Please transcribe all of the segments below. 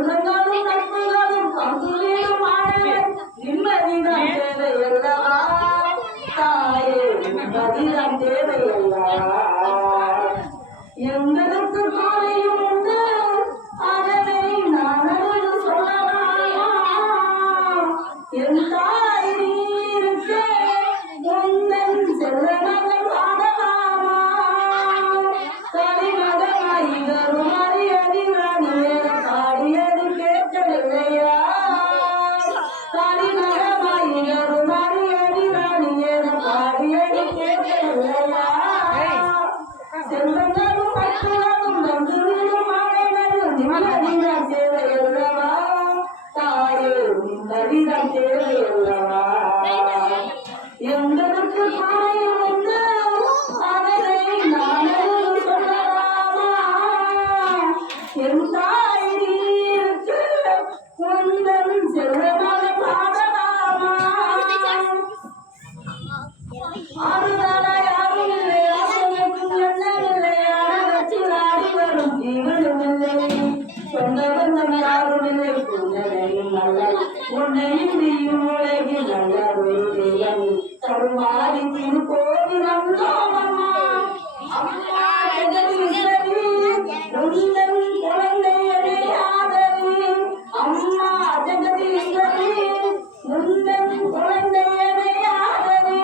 செல்வங்களும் நட்புகளும் பங்குகளும் ஆனவர் நிம்மதிதான் தேவையல்லவா தாயே நிம்மதிதான் தேவையல்லவா எங்களுக்கு கோலையும் உண்டு அதனை நான் சொல்லலாமா என் தாய் நீ இருக்க உந்தன் செல்வங்கள் பாடலாமா கலிமகமாய் கருமாறி அதிராணியே பாடியது கேட்கவில்லையா கலிமகமாய் கருமாறி அதிராணியே பாடியது கேட்கவில்லையா செல்வங்களும் பற்றுகளும் பந்துகளும் ஆடைகளும் நிம்மதிதான் தேவையல்லவா தாயே நிம்மதிதான் தேவையல்லவா எங்களுக்கு குறையும் உண்டு அதனை நானே சொல்லலாமா என் தாய் நீருக்கு உந்தன் செல்வமாக பாடலாமா ஆறுதலை யாரும் இல்லை ஆசைக்கும் எண்ணமில்லை ஆனதத்தில் ஆடி வரும் ஜீவனும் இல்லை சொந்த பந்தம் யாரும் இல்லை புன்னகையும் நல்ல உன்னையும் நீயும் உலகில் நல்ல ஒரு தெய்வம் தருமாறி திருக்கோவில் அம்மா அம்மா ஜெகதீஸ்வரி உந்தன் குழந்தையடே ஆதரி அம்மா ஜெகதீஸ்வரி உந்தன் குழந்தையடே ஆதரி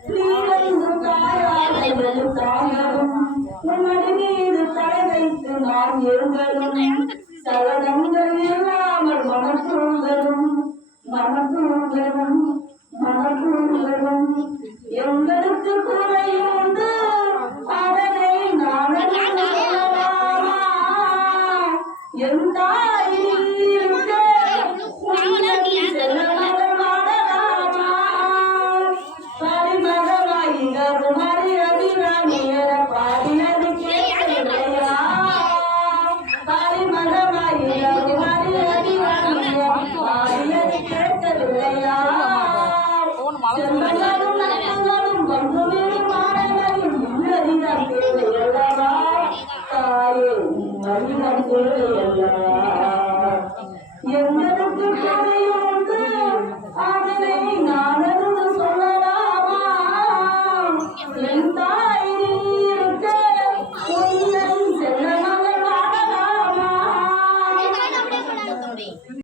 ஸ்ரீரங்கு தாயாரும் தாயாரும் உன்னடி மீது தலை வைத்து நான் எழுந்தலும் சலனங்கள் இல்லாமல் மனப்பூர்களும் மனப்பூர்களும் மனப்பூர்களும் எங்களுக்கு குறையும் உண்டு அதனை நான் சொல்லலாமா என் தாய் இருக்க உந்தன் செல்வங்கள் பாடலாமா கலிமகமாய் கருமாறி அதிராணியர பாடியது கேட்கவில்லையா கலிமகமாய் கருமாறி அதிராணியர பாடியது கேட்கவில்லையா செல்வங்களும் நட்புகளும் பங்குகளும் ஆடைகளும் நிம்மதிதான் தேவையல்லவா தாயே நிம்மதிதான் தேவையல்லவா